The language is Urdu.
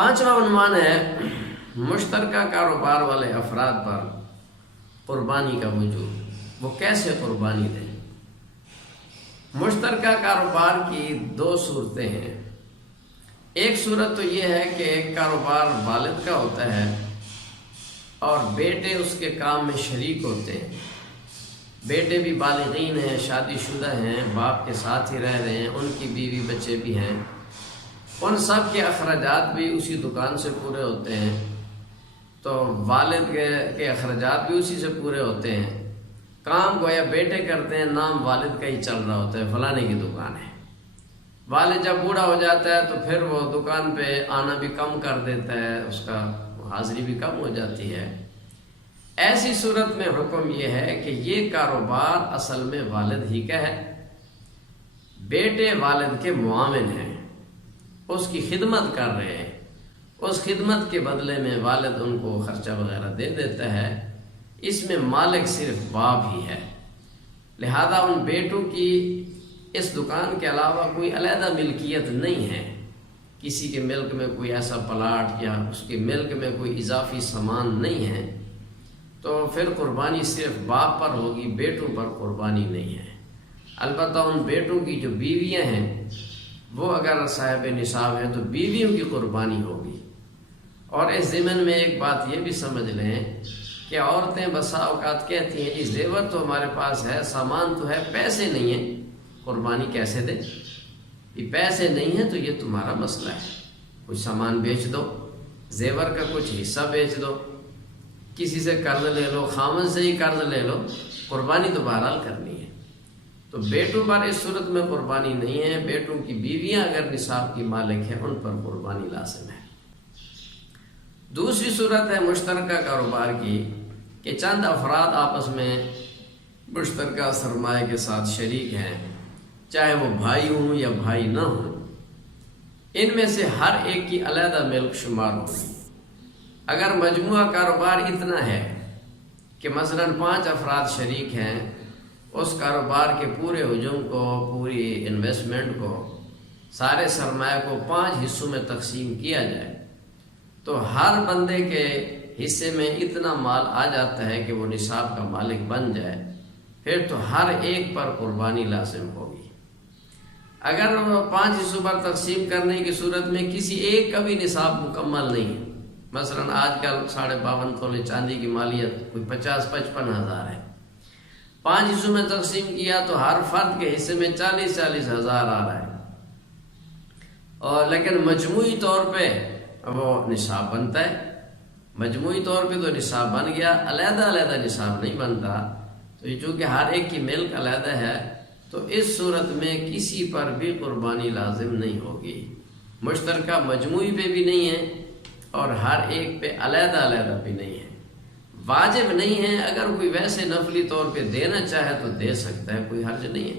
5واں عنوان ہے مشترکہ کاروبار والے افراد پر قربانی کا وجوب۔ وہ کیسے قربانی دیں؟ مشترکہ کاروبار کی 2 صورتیں ہیں۔ ایک صورت تو یہ ہے کہ ایک کاروبار والد کا ہوتا ہے اور بیٹے اس کے کام میں شریک ہوتے ہیں۔ بیٹے بھی بالغین ہیں، شادی شدہ ہیں، باپ کے ساتھ ہی رہ رہے ہیں، ان کی بیوی بچے بھی ہیں، ان سب کے اخراجات بھی اسی دکان سے پورے ہوتے ہیں، تو والد کے اخراجات بھی اسی سے پورے ہوتے ہیں۔ کام گویا بیٹے کرتے ہیں، نام والد کا ہی چل رہا ہوتا ہے، فلانے کی دکان ہے۔ والد جب بوڑھا ہو جاتا ہے تو پھر وہ دکان پہ آنا بھی کم کر دیتا ہے، اس کا حاضری بھی کم ہو جاتی ہے۔ ایسی صورت میں حکم یہ ہے کہ یہ کاروبار اصل میں والد ہی کا ہے، بیٹے والد کے معاون ہیں، اس کی خدمت کر رہے ہیں، اس خدمت کے بدلے میں والد ان کو خرچہ وغیرہ دے دیتا ہے، اس میں مالک صرف باپ ہی ہے۔ لہذا ان بیٹوں کی اس دکان کے علاوہ کوئی علیحدہ ملکیت نہیں ہے، کسی کے ملک میں کوئی ایسا پلاٹ یا اس کے ملک میں کوئی اضافی سامان نہیں ہے، تو پھر قربانی صرف باپ پر ہوگی، بیٹوں پر قربانی نہیں ہے۔ البتہ ان بیٹوں کی جو بیویاں ہیں وہ اگر صاحب نصاب ہیں تو بیویوں کی قربانی ہوگی۔ اور اس ضمن میں ایک بات یہ بھی سمجھ لیں کہ عورتیں بسا اوقات کہتی ہیں جی زیور تو ہمارے پاس ہے، سامان تو ہے، پیسے نہیں ہیں، قربانی کیسے دیں؟ یہ پیسے نہیں ہیں تو یہ تمہارا مسئلہ ہے، کچھ سامان بیچ دو، زیور کا کچھ حصہ بیچ دو، کسی سے قرض لے لو، خامن سے ہی قرض لے لو، قربانی تو بہرحال کرنی ہے۔ تو بیٹوں پر اس صورت میں قربانی نہیں ہے، بیٹوں کی بیویاں اگر نصاب کی مالک ہیں ان پر قربانی لازم ہے۔ دوسری صورت ہے مشترکہ کاروبار کی کہ چند افراد آپس میں مشترکہ سرمایہ کے ساتھ شریک ہیں، چاہے وہ بھائی ہوں یا بھائی نہ ہوں، ان میں سے ہر ایک کی علیحدہ ملک شمار ہوگی۔ اگر مجموعہ کاروبار اتنا ہے کہ مثلا 5 افراد شریک ہیں، اس کاروبار کے پورے حجم کو، پوری انویسٹمنٹ کو، سارے سرمایہ کو 5 حصوں میں تقسیم کیا جائے تو ہر بندے کے حصے میں اتنا مال آ جاتا ہے کہ وہ نصاب کا مالک بن جائے، پھر تو ہر ایک پر قربانی لازم ہوگی۔ اگر 5 حصوں پر تقسیم کرنے کی صورت میں کسی ایک کا بھی نصاب مکمل نہیں ہے، مثلا آج کل 52.5 تولے چاندی کی مالیت کوئی 50-55 ہزار ہے، 5 حصوں میں تقسیم کیا تو ہر فرد کے حصے میں 40-40 ہزار آ رہا ہے، اور لیکن مجموعی طور پہ وہ نصاب بنتا ہے، مجموعی طور پہ تو نصاب بن گیا، علیحدہ نصاب نہیں بنتا۔ تو یہ چونکہ ہر ایک کی ملک علیحدہ ہے تو اس صورت میں کسی پر بھی قربانی لازم نہیں ہوگی، مشترکہ مجموعی پہ بھی نہیں ہے اور ہر ایک پہ علیحدہ بھی نہیں ہے، واجب نہیں ہے۔ اگر کوئی ویسے نفلی طور پہ دینا چاہے تو دے سکتا ہے، کوئی حرج نہیں ہے۔